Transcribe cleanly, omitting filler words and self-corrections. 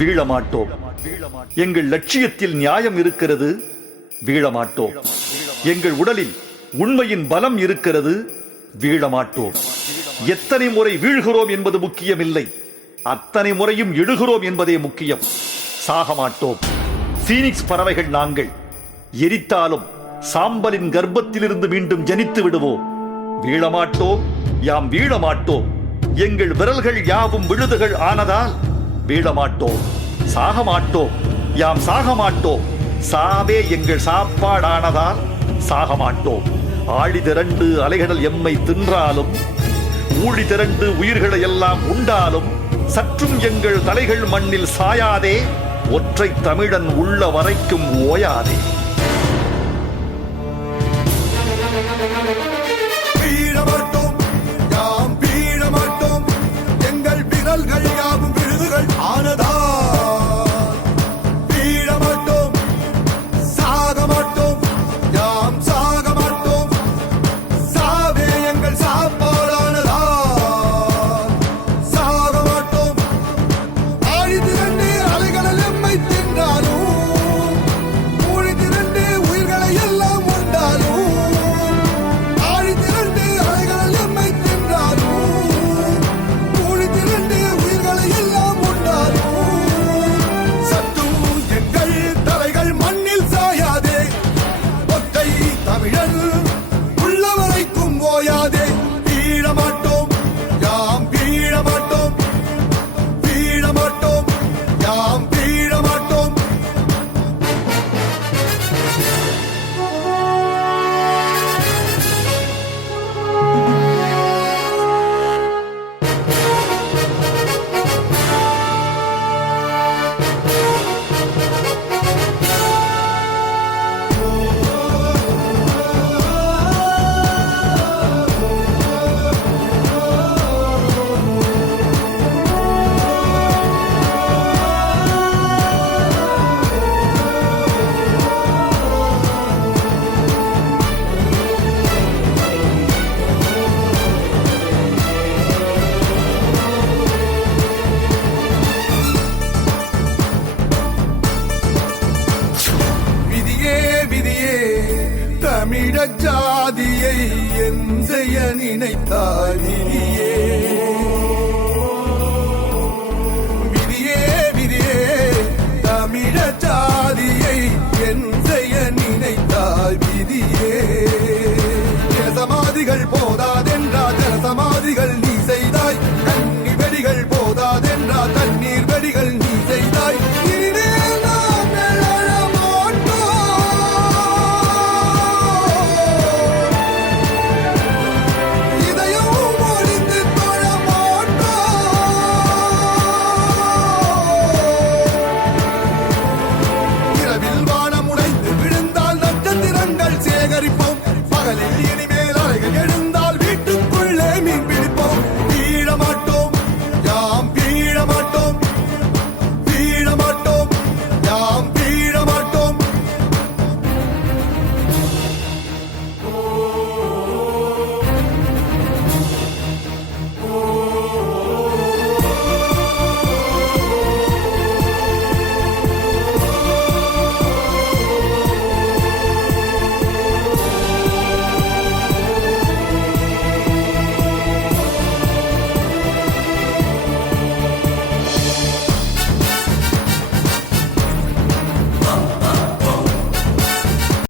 வீழமாட்டோம். எங்கள் லட்சியத்தில் நியாயம் இருக்கிறது, வீழமாட்டோம். எங்கள் உடலில் உண்மையின் பலம் இருக்கிறது, வீழமாட்டோம். எத்தனை முறை வீழ்கிறோம் என்பது முக்கியமில்லை, அத்தனை முறையும் எழுகிறோம் என்பதே முக்கியம். சாகமாட்டோம். பீனிக்ஸ் பறவைகள் நாங்கள். எரித்தாலும் சாம்பலின் கர்ப்பத்திலிருந்து மீண்டும் ஜனித்து விடுவோம். வீழமாட்டோம், யாம் வீழமாட்டோம். எங்கள் விரல்கள் யாவும் விழுதுகள் ஆனதால் வீழமாட்டோம். சாகமாட்டோம், யாம் சாகமாட்டோம். சாவே எங்கள் சாப்பாடானதால் சாகமாட்டோம். ஆழி திரண்டு அலைகடல் எம்மை தின்றாலும், ஊழி திரண்டு உயிர்களை எல்லாம் உண்டாலும், சற்றும் எங்கள் தலைகள் மண்ணில் சாயாதே. ஒற்றை தமிழன் உள்ள வரைக்கும் ஓயாதே. வீழமாட்டோம், யாம் வீழமாட்டோம். எங்கள் விரல்கள் யாவும் விழுதுகள் ஆனதா. வீழமாட்டோம், சாகமாட்டோம், யாம் சாகமாட்டோம். சாவே எங்கள் சாப்பாடானதா. சாகமாட்டோம். ஆழி திரண்டு அலைகளில் எம்மை தின்றாலும், ஊழி திரண்டு உயிர்களை எல்லாம் உண்டாலும், ஆழி திரண்டு அலைகளில் எம்மை தின்றாலும், ஊழி திரண்டு உயிர்களை எல்லாம் உண்டாலும், சற்றும் எங்கள் தலைகள் மண்ணில் சாயாதே. ஒற்றை தமிழன் உள்ள வரைக்கும் ஓயாதே. வீழமாட்டோம், யாம் வீழமாட்டோம். வீழமாட்டோம், யாம் வீழமாட்டோம். விதியே விதியே, தமிழ ஜாதியை என் செய்ய நினைத்தாய். விதியே